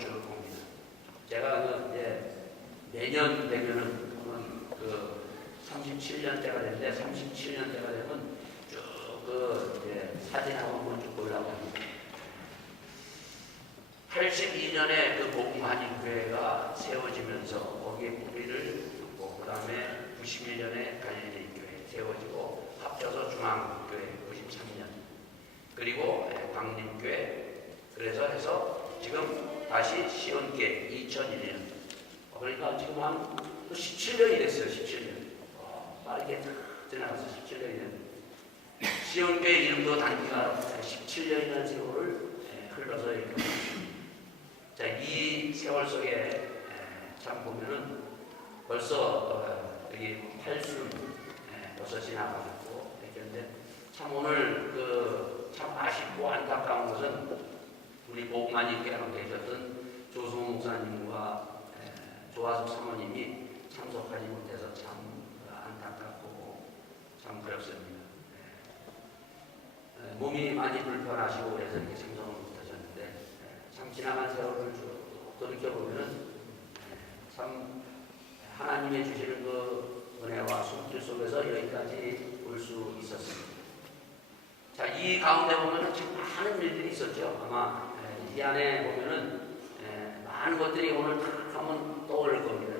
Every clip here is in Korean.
쭉 봅니다. 제가 이제 내년 되면은 그 37년 때가 되는데 37년 때가 되면 쭉 이제 사진하고 한번 쭉 보려고 합니다. 82년에 그 복음한인교회가 세워지면서 거기에 뿌리를 붓고 그 다음에 91년에 갈릴리교회 세워지고 합쳐서 중앙교회 93년 그리고 광림교회 그래서 해서 지금 다시 시온교회 2001년 그러니까 지금 한 17년이 됐어요. 17년 빠르게 지나가서 17년이 됐는데 시온교회 이름도 단기가 17년이라는 세월을 흘러서 이렇게 자, 이 세월 속에 참 보면은 벌써 여기 8순 벌써 지나가고 그런데 참 오늘 참 아쉽고 안타까운 것은 우리 복음한인교회 함께 계셨던 조승호 목사님과 조화숙 사모님이 참석하지 못해서 참 안타깝고 참 그렇습니다. 몸이 많이 불편하시고 그래서 이렇게 참석을 못하셨는데 참 지나간 세월을 쭉 돌이켜보면 참 하나님의 주시는 그 은혜와 손길 속에서 여기까지 올 수 있었습니다. 자, 이 가운데 보면은 참 많은 일들이 있었죠. 아마 이 안에 보면은 많은 것들이 오늘 다 한번 떠오를 겁니다.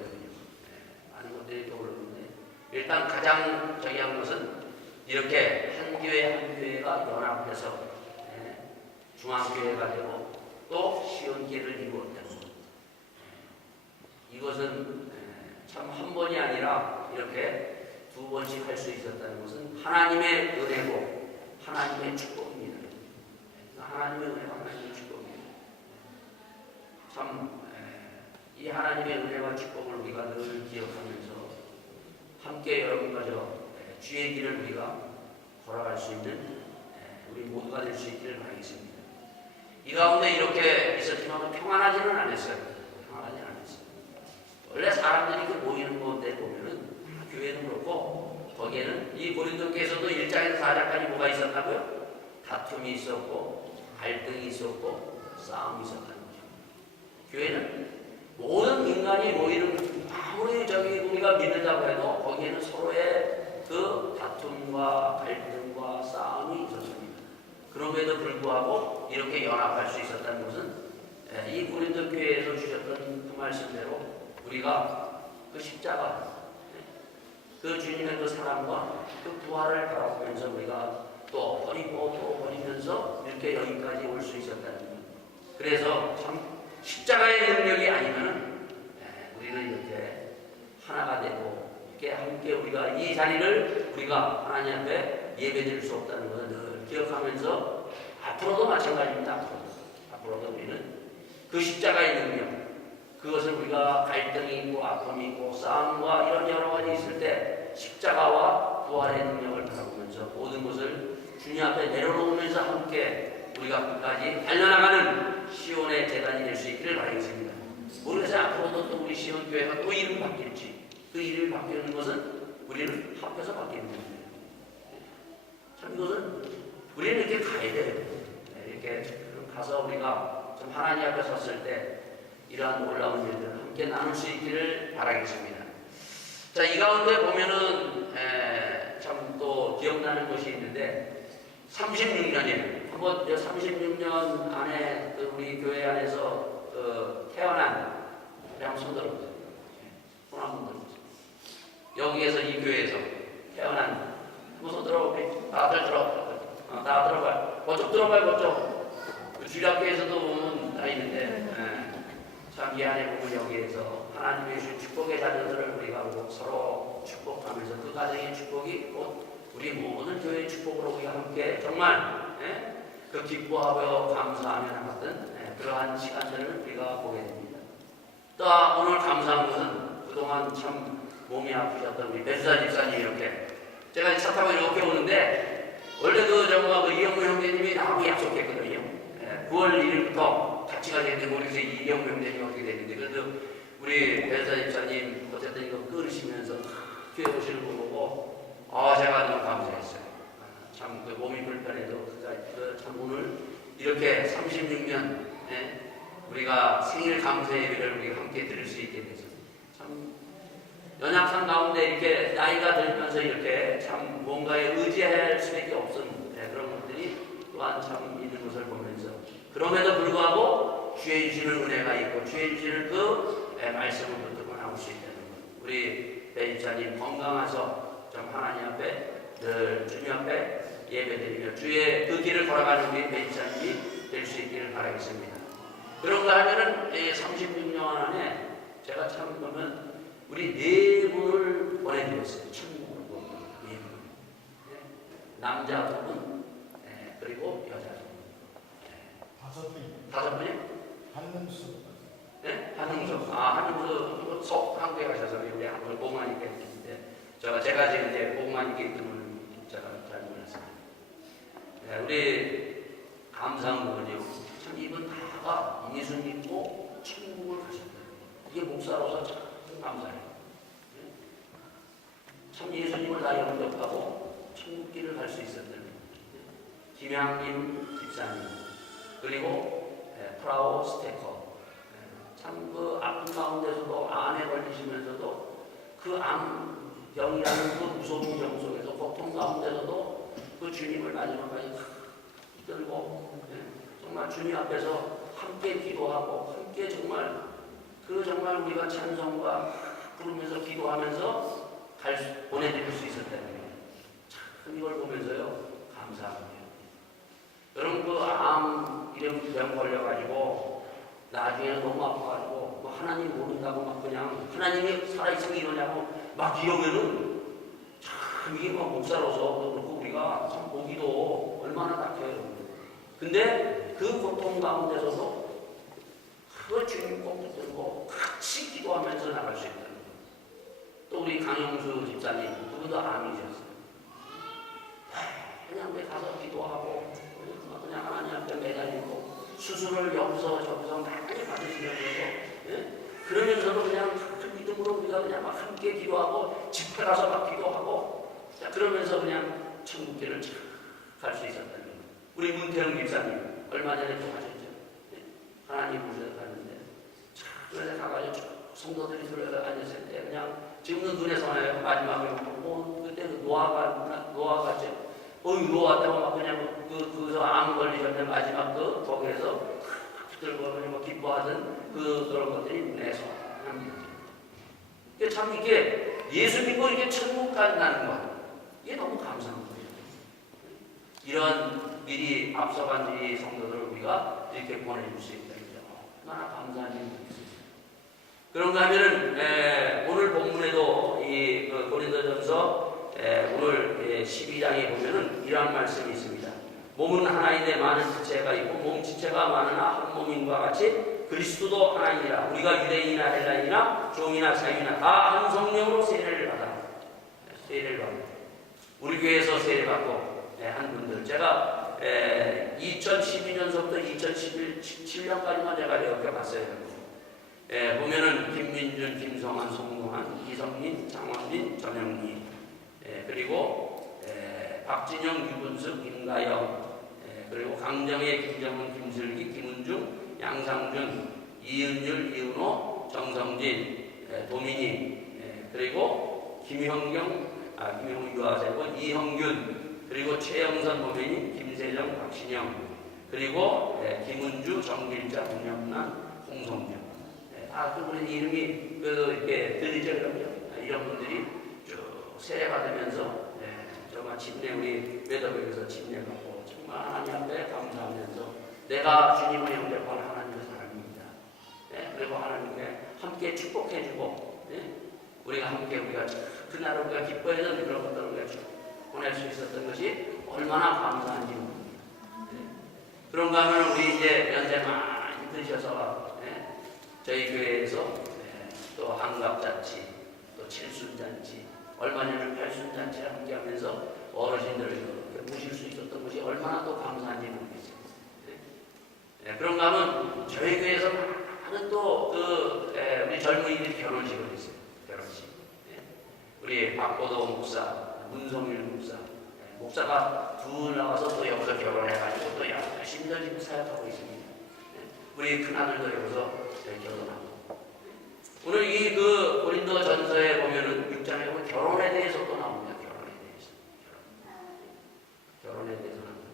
많은 것들이 떠오를 건데 일단 가장 중요한 것은 이렇게 한 교회 한 교회가 연합해서 중앙교회가 되고 또 시온교회를 이루었다는 것. 이것은 참 한 번이 아니라 이렇게 두 번씩 할 수 있었다는 것은 하나님의 은혜고 하나님의 축복입니다. 하나님의 은혜와 하나님의 축복입니다. 참 이 하나님의 은혜와 축복을 우리가 늘 기억하면서 함께 여러분과 저 주의 길을 우리가 걸어갈 수 있는 우리 모두가 될 수 있기를 바라겠습니다. 이 가운데 이렇게 있었지만 평안하지는 않았어요. 평안하지는 않았어요. 원래 사람들이 모이는 곳에 보면은 교회는 그렇고 거기에는 이 고린도께서도 1장에서 4장까지 뭐가 있었다고요? 다툼이 있었고 갈등이 있었고 싸움이 있었다는 거죠. 교회는 모든 인간이 모이는 아무리 우리가 믿는다고 해도 거기에는 서로의 그 다툼과 갈등과 싸움이 있었습니다. 그럼에도 불구하고 이렇게 연합할 수 있었다는 것은 이 고린도 교회에서 주셨던 그 말씀대로 우리가 그 십자가 그 주님의 그 사랑과 그 부활을 바라보면서 우리가 또 버리고 또 버리면서 이렇게 여기까지 올 수 있었다는 것. 그래서 참 십자가의 능력이 아니면은 우리는 이렇게 하나가 되고 이렇게 함께 우리가 이 자리를 우리가 하나님 앞에 예배드릴 수 없다는 것을 늘 기억하면서 앞으로도 마찬가지입니다. 앞으로도 우리는 그 십자가의 능력 그것을 우리가 갈등이 있고 아픔이 있고 싸움과 이런 여러 가지 있을 때 십자가와 부활의 능력을 바라보면서 모든 것을 주님 앞에 내려놓으면서 함께 우리가 끝까지 달려나가는 시온의 재단이 될 수 있기를 바라겠습니다. 모르겠어요. 앞으로도 또 우리 시온교회가 또 이름 바뀔지 그 이름이 바뀌는 것은 우리는 합해서 바뀌는 겁니다. 참 이것은 우리는 이렇게 가야 돼요. 이렇게 가서 우리가 좀 하나님 앞에 섰을 때 이러한 놀라운 일들을 함께 나눌 수 있기를 바라겠습니다. 자, 이 가운데 보면은 참 또 기억나는 것이 있는데 36년이에요. 한번 36년 안에 우리 교회 안에서 태어난 한번 손 들어보세요. 손 한번 들어보세요. 여기에서 이 교회에서 태어난 한번 손 들어볼게요. 다들 다 들어봐요. 그쪽 들어봐요. 그쪽 주일학교에서도 보면 다 있는데 참 이 안에 보면 여기에서 하나님의 주신 축복의 자녀들을 우리가 서로 축복하면서 그 가정의 축복이 곧 우리 모든 교회의 축복으로 우리가 함께 정말 그 기뻐하고 감사하며 나갔던 그러한 시간들을 우리가 보게 됩니다. 또 오늘 감사한 것은 그동안 참 몸이 아프셨던 우리 배수자 집사님 이렇게 제가 차 타고 이렇게 오는데 원래 그 이영구 형제님이 나하고 약속했거든요. 9월 1일부터 같이 가겠는데 모르겠어요. 이영구 형제님이 어떻게 됐는데 그래도 우리 배수자 집사님 어쨌든 이거 끊으시면서 교회 오시는 거 보고 제가 너무 감사했어요. 참 몸이 불편해도 참 오늘 이렇게 36년 우리가 생일 감사 예배를 우리가 함께 드릴 수 있게 돼서 참 연약한 가운데 이렇게 나이가 들면서 이렇게 참 뭔가에 의지할 수밖에 없는 그런 것들이 또한 참 있는 것을 보면서 그럼에도 불구하고 주의 주시는 은혜가 있고 주의 주시는 그 말씀을 붙들고 나올 수 있다는 것. 우리 배집사님 건강하셔 좀 하나님 앞에 늘 주님 앞에 예배드리며 주의 그 길을 걸어가는 우리 배집사님이 될 수 있기를 바라겠습니다. 그런가 하면은 36년 안에 제가 참 보면 우리 네 분을 보내드렸어요. 천국으로 네 분. 남자 두 분, 그리고 여자 두 분. 다섯 분이요? 한능수. 네? 한능수. 한능수 속 한국에 가셔서 우리 한국 보고만 있게 했는데 제가 지금 이제 보고만 있게 있던 제가 잘 몰랐습니다. 우리 감사한 부분이요. 참 이분 다가 예수 믿고 천국을 가셨다. 이게 목사로서 참 감사해요. 참 예수님을 다 영접하고 천국길을 갈 수 있었다는 김양임 집사님 그리고 프라우 스테커 참 그 아픈 가운데서도 암에 걸리시면서도 그 암병이라는 그 무서운 병 속에서 고통 가운데서도 그 주님을 마지막까지 붙들고 정말 주님 앞에서 함께 기도하고 함께 정말 우리가 찬송과 부르면서 기도하면서 보내드릴 수 있었다는 거예요. 참 이걸 보면서요 감사합니다. 여러분 그 암 이런 병 걸려가지고 나중에 너무 아파가지고 뭐 하나님 모른다고 막 그냥 하나님이 살아있으면 이러냐고 막 이러면은 참 이게 뭐 목사로서 그렇고 우리가 참 보기도 얼마나 딱해요. 근데 그 고통 가운데서도 그 주님 꼭 붙들고 같이 기도하면서 나갈 수 있다는 거예요. 또 우리 강영수 집사님 그분도 암이셨어요. 그냥 우리 가서 기도하고 그냥 하나님 앞에 매달리고 수술을 여기서 저기서 많이 받으시려고 해서 그러면서도 그냥 큰 믿음으로 우리가 그냥 막 함께 기도하고 집회 가서 막 기도하고 그러면서 그냥 천국길을 갈 수 있었다는 거예요. 우리 문태영 집사님 얼마 전에 또 하셨죠. 하나님 보셔서 갔는데 그래서 가가지고 성도들이 들어앉았을 때 그냥 지금은 눈에서 나요. 마지막에 그때는 노아가죠. 노아 때문에 막 그냥 그저 암 걸리셨는데 마지막 거기에서 들고 뭐 기뻐하던 그런 것들이 눈에서 합니다. 참 이게 예수 믿고 이렇게 천국까지 가는 것 이게 너무 감사한 거예요. 이런 미리 앞서간 이 성도들을 우리가 이렇게 보내줄 수 있다. 얼마나 감사한 일입니다. 그런가 하면은 오늘 본문에도 이 고린도전서 오늘 12장에 보면은 이러한 말씀이 있습니다. 몸은 하나인데 많은 지체가 있고 몸 지체가 많으나 한 몸인과 같이 그리스도도 하나이니라. 우리가 유대인이나 헬라인이나 종이나 자유나 다 한 성령으로 세례를 받아. 우리 교회에서 세례 받고 한 분들 제가 2012년서부터 2017년까지만 제가 이렇게 봤어요. 보면은 김민준, 김성환, 송동환, 이성민, 장원민, 전영민, 그리고 박진영, 유분숙, 김가영, 그리고 강정혜, 김정은, 김슬기, 김은중, 양상준, 이은율, 이은호, 정성진, 도민이, 그리고 김형경, 유아세고, 이형균, 그리고 최영선 도민이, 김세정, 박신영, 그리고 김은주, 정길자, 문영란, 홍성준. 그분의 이름이 이렇게 들리죠, 그럼요. 이런 분들이 쭉 세례 받으면서 정말 침례 우리 외도백에서 침례 받고 정말 하나님 앞에 감사하면서 내가 주님을 영접한 하나님의 사람입니다. 그리고 하나님께 함께 축복해주고 우리가 함께 우리가 그날 우리가 기뻐했던 그런 것들을 우리가 보낼 수 있었던 것이 얼마나 감사한지 모릅니다. 그런가 하면 우리 이제 연세 많이 드셔서 저희 교회에서 또 한갑잔치, 또 칠순잔치, 얼마 전에 팔순잔치를 함께 하면서 어르신들을 모실 수 있었던 것이 얼마나 또 감사한지 모르겠어요. 그런가 하면 저희 교회에서 많은 또 우리 젊은이들이 결혼식을 했어요. 결혼식. 우리 박보도 목사, 문성일 목사, 목사가 둘 나와서 또 여기서 결혼해가지고 또 열심히 사역하고 있습니다. 우리 큰아들도 여기서 결혼하고. 오늘 이 그 고린도 전서에 보면은 6장에 보면 결혼에 대해서 또 나옵니다. 결혼에 대해서 나옵니다.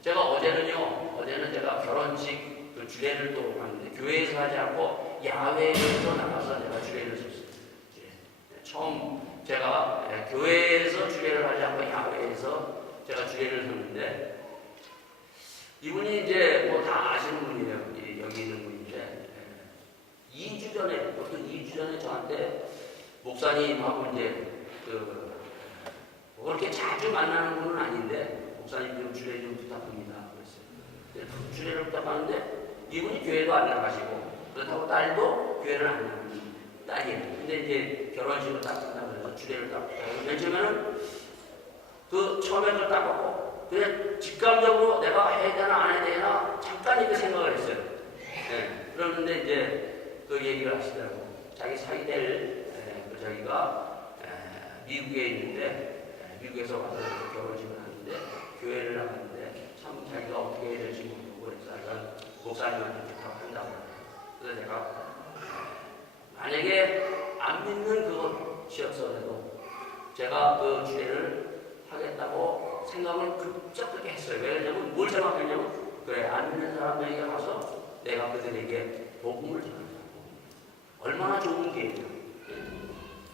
제가 어제는 제가 결혼식 그 주례를 또 하는데 교회에서 하지 않고 야외에서 나가서 제가 주례를 섰어요. 처음 제가 교회에서 주례를 하지 않고 야외에서 제가 주례를 섰는데 이분이 이제 뭐 다 아시는 분이에요. 여기 있는 분인데 2주 전에 어떤 2주 전에 저한테 목사님하고 이제 그렇게 자주 만나는 분은 아닌데 목사님 좀 주례 좀 부탁합니다. 그랬어요. 주례를 부탁하는데 이분이 교회도 안 나가시고 그렇다고 딸도 교회를 안 나가는 딸이에요. 근데 이제 결혼식을 딱 한다고 해서 주례를 딱 부탁하고 맨 처음에는 그 처음에 그걸 딱 하고 그냥 직감적으로 내가 해야 되나 안 해야 되나 잠깐 이렇게 생각을 했어요. 네. 그러는데 이제 그 얘기를 하시더라고. 자기 사귀될 그 자기가 미국에 있는데 미국에서 와서 결혼식을 하는데 교회를 나갔는데 참 자기가 어떻게 해야 될지 모르고 그래서 목사님한테 부탁한다고 해요. 그래서 내가 만약에 안 믿는 그것이었어도 제가 그 주례를 하겠다고 생각을 급작하게 했어요. 왜냐면 뭘 생각했냐면 그래 안 믿는 사람에게 가서 내가 그들에게 복음을 전한다고. 얼마나 좋은 기회냐.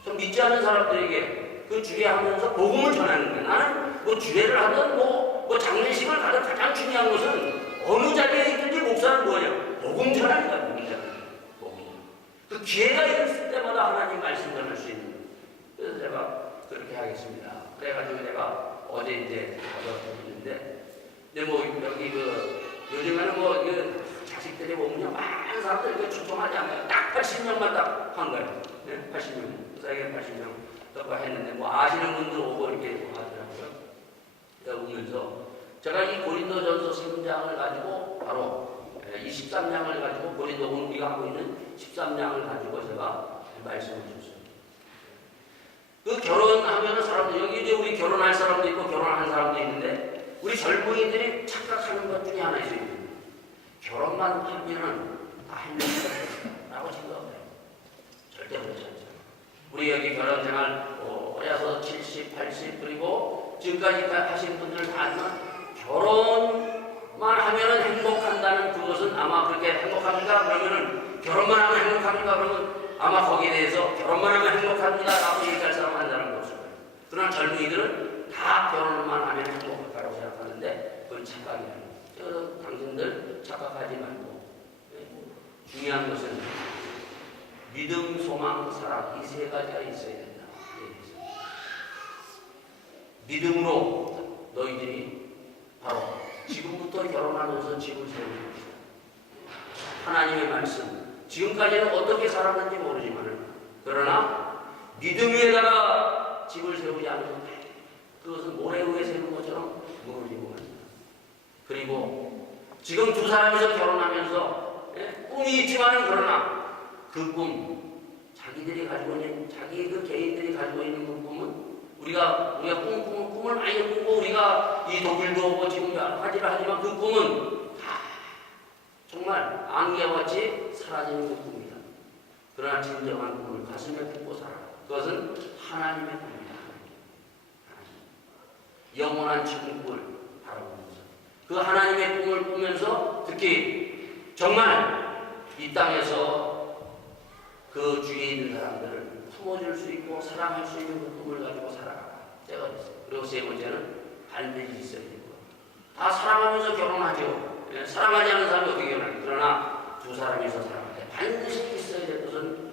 좀 믿지 않는 사람들에게 그 주례하면서 복음을 전하는 거예요. 나는 뭐 주례를 하든 뭐 장례식을 가든 가장 중요한 것은 어느 자리에 있든지 목사는 뭐냐? 복음 전하는 거야. 복음. 그 기회가 있을 때마다 하나님 말씀 전할 수 있는. 그래서 제가 그렇게 하겠습니다. 그래가지고 내가 어제 이제 가서 했는데 근데 뭐 여기 요즘에는 뭐 자식들이 오면 많은 사람들 이거 초청하지 않아요. 딱 80명만 딱 한 거예요. 네? 80명. 그 사이에 80명 딱 했는데 뭐 아시는 분들 오고 이렇게 하더라고요. 제가 오면서 제가 이 고린도전서 3장을 가지고 바로 이 13장을 가지고 고린도 우리가 하고 있는 13장을 가지고 제가 말씀을 줬어요. 그 결혼하면은 사람들 여기 이제 우리 결혼할 사람도 있고 결혼하는 사람도 있는데 우리 젊은이들이 착각하는 것 중에 하나 있어요. 결혼만 하면은 다 행복하다라고 생각해요. 절대 그렇지 않죠. 우리 여기 결혼 생활 어려서 70, 80 그리고 지금까지 하신 분들 다 알지만 결혼만 하면은 행복한다는 그것은 아마 그렇게 행복합니까? 그러면은 결혼만 하면 행복합니까? 그러면 아마 거기에 대해서 결혼만 하면 행복합니다라고 얘기할 사람 한 사람도 없을 거예요. 그러나 젊은이들은 다 결혼만 하면 행복할까라고 생각하는데 그건 착각이에요. 당신들 착각하지 말고 중요한 것은 믿음, 소망, 사랑 이 세 가지가 있어야 된다. 믿음으로 너희들이 바로 지금부터 결혼하면서 집을 세우는 것이다. 하나님의 말씀 지금까지는 어떻게 살았는지 모르지만 그러나 믿음 위에다가 집을 세우지 않으면 그것은 모래 위에 세우는 것처럼 무너지고 만다. 그리고 지금 두 사람이서 결혼하면서 꿈이 있지만은 그러나 그 꿈 자기들이 가지고 있는 자기 그 개인들이 가지고 있는 그 꿈은 우리가 꿈을 많이 꾸고 우리가 이 독일도 오고 지금 여러 가지를 하지만 그 꿈은 다 정말 안개같이 사라지는 그 꿈이다. 그러나 진정한 꿈을 가슴에 품고 살아라. 그것은 하나님의 꿈이다. 영원한 천국을 바라보면서 그 하나님의 꿈을 꾸면서 특히 정말 이 땅에서 그 주위에 있는 사람들을 품어줄 수 있고 사랑할 수 있는 그 꿈을 가지고 살아가라. 제가 그랬어요. 그리고 세 번째는 반드시 있어야 되고 다 사랑하면서 결혼하죠. 사랑하지 않는 사람이 어떻게 결혼하죠. 그러나 두 사람이서 사랑할 때 반드시 있어야 될 것은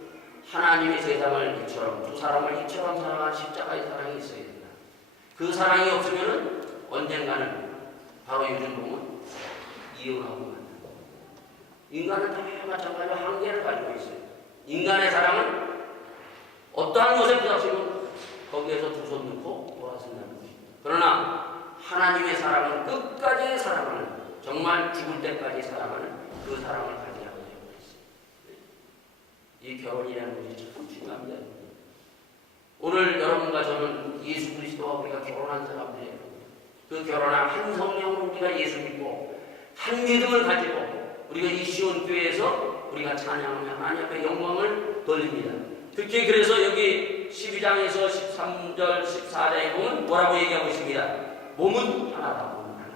하나님의 세상을 이처럼 두 사람을 이처럼 사랑한 십자가의 사랑이 있어야 된다. 그 사랑이 없으면 언젠가는 바로 요즘 보면 이혼하고 만나고 인간은 다 마찬가지로 한계를 가지고 있어요. 인간의 사랑은 어떠한 것에 부닥치면 거기에서 두 손 넣고 돌아선다는 것입니다. 그러나 하나님의 사랑은 끝까지 사랑하는 정말 죽을 때까지 사랑하는 그 사랑을 가지라고 되어 있어요. 이 결혼이라는 것이 참 중요합니다. 오늘 여러분과 저는 예수 그리스도와 우리가 결혼한 사람들이에요. 그 결혼한 한 성령으로 우리가 예수 믿고 한 믿음을 가지고 우리가 이 시온 교회에서 우리가 찬양하며 하나님 앞에 영광을 돌립니다. 특히 그래서 여기 12장에서 13절, 14장에 보면 뭐라고 얘기하고 있습니다. 몸은 하나다, 몸은 하나다.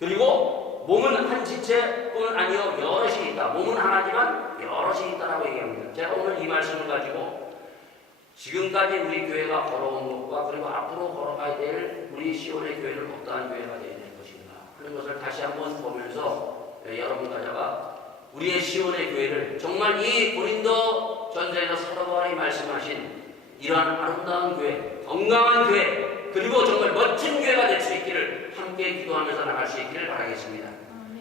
그리고 몸은 한 지체뿐 아니요 여럿이 있다. 몸은 하나지만 여럿이 있다라고 얘기합니다. 제가 오늘 이 말씀을 가지고 지금까지 우리 교회가 걸어온 것과 그리고 앞으로 걸어가야 될 우리 시온의 교회는 어떠한 교회가 되어야 될 것인가 하는 것을 다시 한번 보면서 여러분과 제가 우리의 시온의 교회를 정말 이 고린도 전서에서 사도 바울이 말씀하신 이러한 아름다운 교회, 건강한 교회, 그리고 정말 멋진 교회가 될 수 있기를 함께 기도하면서 나갈 수 있기를 바라겠습니다.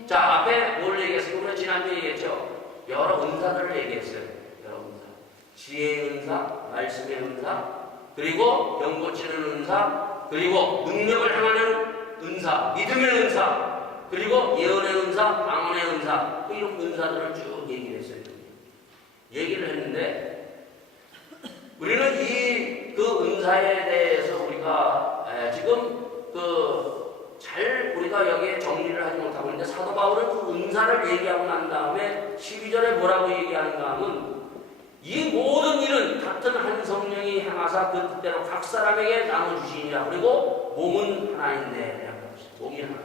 자, 앞에 뭘 얘기했어요? 우리가 지난주에 얘기했죠. 여러 은사들을 얘기했어요. 여러 은사. 지혜의 은사, 말씀의 은사, 그리고 병 고치는 은사, 그리고 능력을 행하는 은사, 믿음의 은사, 그리고 예언의 은사, 방언의 은사, 이런 은사들을 쭉 얘기를 했어요. 얘기를 했는데 우리는 그 은사에 대해서 우리가 지금 잘 우리가 여기에 정리를 하지 못하고 있는데 사도 바울은 그 은사를 얘기하고 난 다음에 12절에 뭐라고 얘기하는가 하면 이 모든 일은 같은 한 성령이 행하사 그 뜻대로 각 사람에게 나눠주시니라. 그리고 몸은 하나인데 몸이 하나다.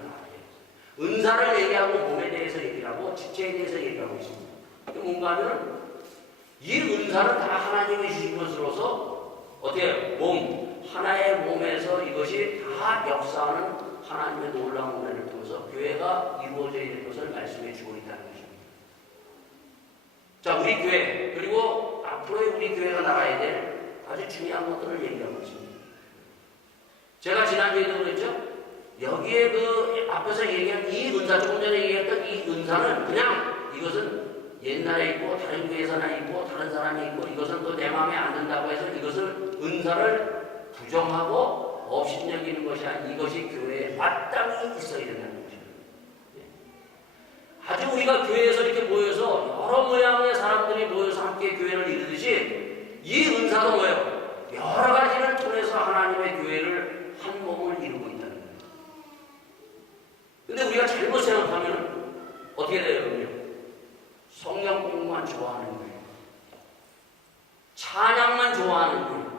은사를 얘기하고 몸에 대해서 얘기하고 지체에 대해서 얘기하고 있습니다. 뭔가 하면 이 은사는 다 하나님이 주신 것으로서 어떻게 몸 하나의 몸에서 이것이 다 역사하는 하나님의 놀라운 은혜를 통해서 교회가 이루어져야 될 것을 말씀해 주고 있다는 것입니다. 자, 우리 교회 그리고 앞으로의 우리 교회가 나가야 될 아주 중요한 것들을 얘기하고 있습니다. 제가 지난주에도 그랬죠. 여기에 그 앞에서 얘기한 이 은사, 조금 전에 얘기했던 이 은사는 그냥 이것은 옛날에 있고 다른 교회에서나 있고 다른 사람이 있고 이것은 또 내 마음에 안 든다고 해서 이것을 은사를 부정하고 없이 여기는 것이 아니라 이것이 교회에 마땅히 있어야 된다는 것입니다. 아주 우리가 교회에서 이렇게 모여서 여러 모양의 사람들이 모여서 함께 교회를 이루듯이 이 은사도 뭐예요? 여러 가지를 통해서 하나님의 교회를 한 몸을 이루고 있다는 거예요. 근데 우리가 잘못 생각하면 어떻게 돼요? 성경 공부만 좋아하는 거예요. 찬양만 좋아하는 거예요.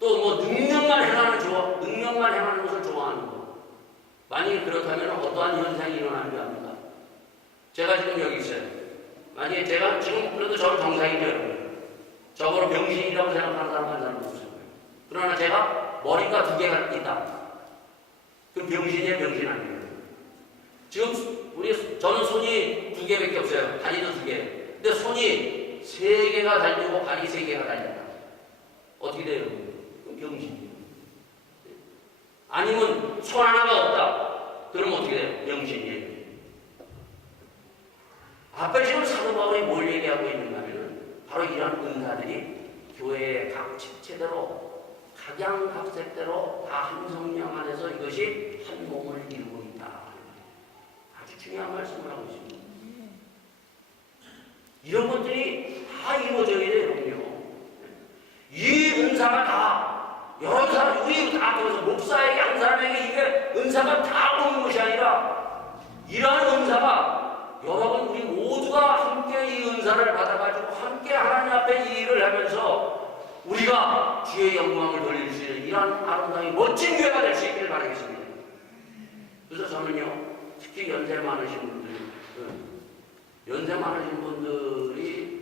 또 뭐 능력만 행하는 것을 좋아하는 거. 만약에 그렇다면 어떠한 현상이 일어나는 거 합니까? 제가 지금 여기 있어요. 만약에 제가 지금 그래도 저는 정상이에요. 저거를 병신이라고 생각하는 사람 한 사람 없어요. 그러나 제가 머리가 두 개가 있다. 그럼 병신이에요, 병신 아니에요? 지금 저는 손이 두 개밖에 없어요. 다리도 두 개. 근데 손이 세 개가 달리고 발이 세 개가 달린다. 어떻게 돼요? 그럼 병신이에요. 아니면 손 하나가 없다. 그럼 어떻게 돼요? 병신이에요. 앞에 지금 사도 바울이 뭘 얘기하고 있는가 하면 바로 이런 은사들이 교회의 각 집체대로 각양각색대로 다 한 성령 안에서 이것이 한 몸을 이루고 있다. 아주 중요한 말씀을 하고 있습니다. 이런 것들이 다 이루어져야 돼요. 이 은사가 다 여러 사람 우리 다 그래서 목사에게 한 사람에게 이게 은사가 다 오는 것이 아니라 이러한 은사가 여러분 우리 모두가 함께 이 은사를 받아가지고 함께 하나님 앞에 이 일을 하면서 우리가 주의 영광을 돌릴 수 있는 이러한 아름다운 멋진 교회가 될 수 있기를 바라겠습니다. 그래서 저는요 특히 연세 많으신 분들이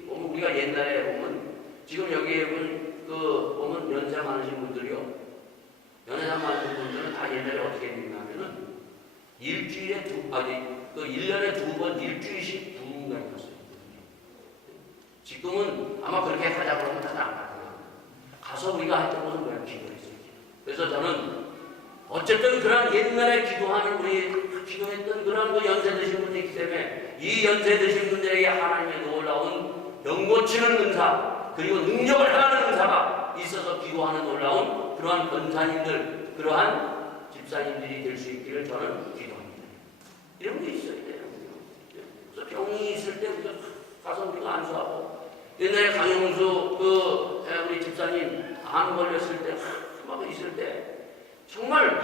보면 우리가 옛날에 보면 지금 여기에 보면 연세 많으신 분들이요 연세 많으신 분들은 다 옛날에 어떻게 했냐면은 일주일에 1년에 두 번 일주일씩 부흥가 있었어요. 지금은 아마 그렇게 하자고 하면 다들 안 가요. 가서 우리가 했던 것은 뭐야? 기도했어요. 그래서 저는 어쨌든 그런 옛날에 기도했던 그런 그 연세 드신 분이 있기 때문에 이 연세 드신 분들에게 하나님의 놀라운 영고치는 은사 그리고 능력을 행하는 은사가 있어서 기도하는 놀라운 그러한 권사님들 그러한 집사님들이 될 수 있기를 저는 기도합니다. 이런 게 있어야 돼요. 그래서 병이 있을 때 우리가 가서 우리가 안수하고 옛날에 강영수 우리 집사님 암 걸렸을 때 막 있을 때 정말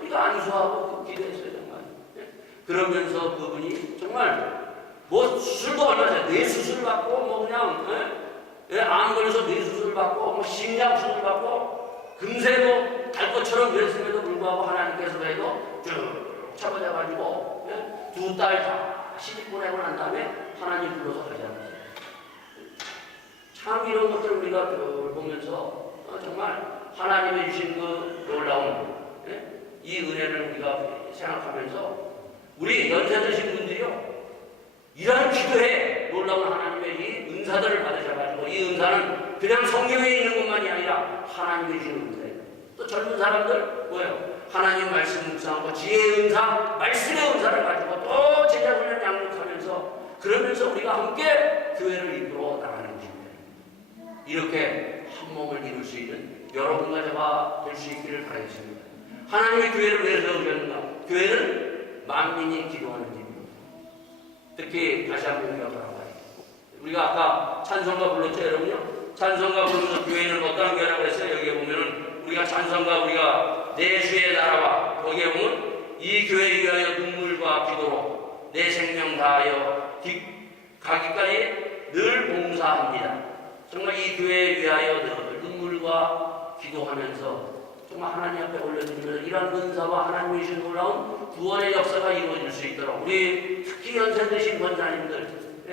우리가 안수하고 기도했어요. 정말. 그러면서 그분이 정말 뭐 수술도 얼마 전에 뇌수술 받고 뭐 그냥 암 걸려서 뇌수술 받고 뭐 심장 수술 받고 금세 뭐 갈 것처럼 그랬음에도 불구하고 하나님께서 그래도 쭉 잡아줘가지고 2달 다 시집 보내고 난 다음에 하나님 불러서 가자는 거예요. 참 이런 것들을 우리가 보면서 정말 하나님이 주신 그 놀라운 이 은혜를 우리가 생각하면서 우리 연세 드신 분들이요, 이러한 기도에 놀라운 하나님의 이 은사들을 받으셔가지고, 이 은사는 그냥 성경에 있는 것만이 아니라 하나님이 주신 은사예요. 또 젊은 사람들 뭐예요? 하나님 말씀 묵상하고 지혜의 은사, 말씀의 은사를 가지고 또 제자훈련 양육하면서, 그러면서 우리가 함께 교회를 이끌어 나가는 것입니다. 이렇게 한 몸을 이룰 수 있는 여러분과 제가 될 수 있기를 바라겠습니다. 하나님의 교회를 왜 세우셨는가? 교회는 만민이 기도하는 집입니다. 특히 다시 한번 기억하라고 해요. 우리가 아까 찬송가 불렀죠, 여러분요? 찬송가 부르면서 교회는 어떤 교회라고 했어요? 여기에 보면은 우리가 찬송가, 우리가 내 주의 나라와, 거기에 보면 이 교회에 위하여 눈물과 기도로 내 생명 다하여 가기까지 늘 봉사합니다. 정말 이 교회에 위하여 늘 눈물과 기도하면서 정말 하나님 앞에 올려드리면서 이러한 은사와 하나님의 주신 놀라운 구원의 역사가 이루어질 수 있도록, 우리 특히 연세 드신 권사님들,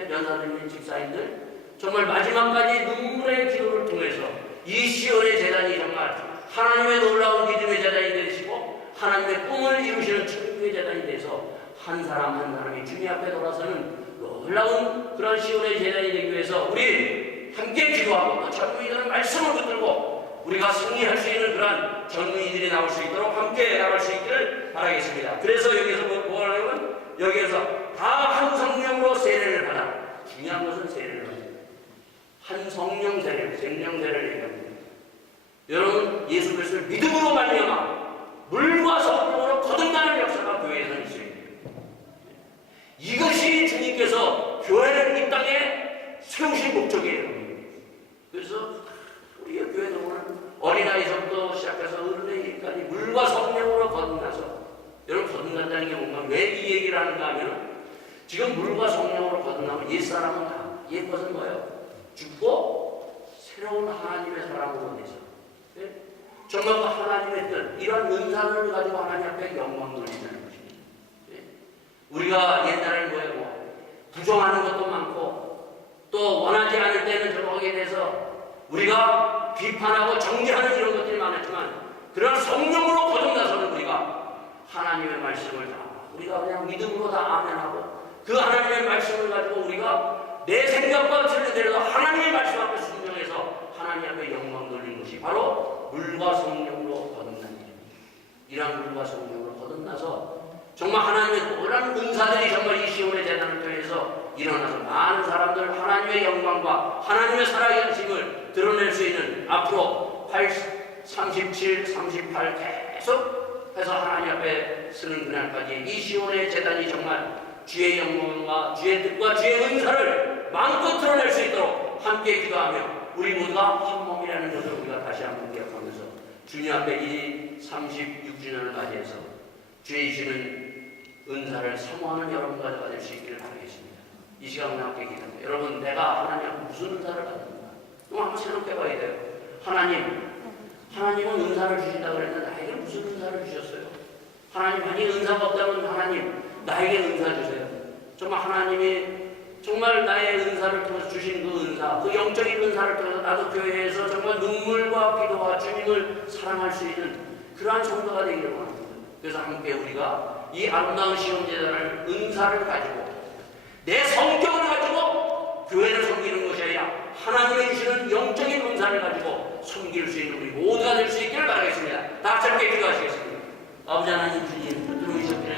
연사님 집사님들 정말 마지막까지 눈물의 기도를 통해서 이 시온의 재단이 정말 하나님의 놀라운 믿음의 재단이 되시고 하나님의 꿈을 이루시는 천국의 재단이 돼서 한 사람 한 사람이 주님 앞에 돌아서는 놀라운 그런 시온의 재단이 되기 위해서 우리 함께 기도하고 또 젊은이들은 말씀을 붙들고 우리가 승리할 수 있는 그런 젊은이들이 나올 수 있도록 함께 나갈 수 있기를 바라겠습니다. 그래서 여기서 뭐라 하냐면, 여기에서 다 한 성령으로 세례를 받아. 중요한 것은 세례를 받아요. 한 성령 세례, 생명 세례를 얘기합니다. 여러분, 예수 그리스도를 믿음으로 말미암아 물과 성령으로 거듭나는 역사가 교회에서 있어야 돼요. 이것이 주님께서 교회를 이 땅에 세우신 목적이에요. 그래서 우리의 교회도 오늘 어린아이서부터 시작해서 어른의 일까지 물과 성령으로 거듭나서, 여러분 거듭난다는 게 뭔가, 왜 이 얘기를 하는가 하면, 지금 물과 성령으로 거듭나면 옛사람은 다, 옛것은 뭐예요? 죽고 새로운 하나님의 사람으로 돼서 정말 그 하나님의 뜻, 이런 은사를 가지고 하나님 앞에 영광 돌린다는 것입니다. 우리가 옛날에는 뭐예요? 부정하는 것도 많고 또 원하지 않을 때는 저거하게 돼서 우리가 비판하고 정죄하는 이런 것들이 많았지만, 그런 성령으로 거듭나서는 우리가 하나님의 말씀을 다 우리가 그냥 믿음으로 다 아멘하고 그 하나님의 말씀을 가지고 우리가 내 생각과 틀리더라도 하나님의 말씀 앞에 순종해서 하나님 앞에 영광 돌리는 것이 바로 물과 성령으로 거듭나는 일입니다. 이런 물과 성령으로 거듭나서 정말 하나님의 놀라운 은사들이 정말 이 시온의 재단을 통해서 일어나서 많은 사람들 하나님의 영광과 하나님의 살아계심을 드러낼 수 있는, 앞으로 37, 38 계속 해서 하나님 앞에 서는 그날까지 이 시온의 재단이 정말 주의 영광과 주의 뜻과 주의 은사를 마음껏 드러낼 수 있도록 함께 기도하며 우리 모두가 한 몸이라는 것을 우리가 다시 한번 기억하면서 주님 앞에 이 36주년을 맞이해서 주의 주시는 은사를 사모하는 여러분과 될 수 있기를 바라겠습니다. 이 시간에 함께 기도합니다. 여러분, 내가 하나님 앞에 무슨 은사를 받는가? 좀 한번 생각해 봐야 돼요. 하나님은 은사를 주신다고 그랬는데 나에게 무슨 은사를 주셨어요? 하나님, 만약 은사가 없다면 하나님 나에게 은사 주세요. 정말 하나님이 정말 나의 은사를 통해서 주신 그 은사, 그 영적인 은사를 통해서 나도 교회에서 정말 눈물과 기도와 주님을 사랑할 수 있는 그러한 성도가 되기를 원합니다. 그래서 함께 우리가 이 아름다운 시험재단을 은사를 가지고 내 성격을 가지고 교회를 섬기는 것이 아니라 하나님의 주시는 영적인 은사를 가지고 섬길 수 있는 우리 모두가 될 수 있기를 바라겠습니다. 다 함께 기도하시겠습니다. 아버지 하나님, 주님, 들어오셨기를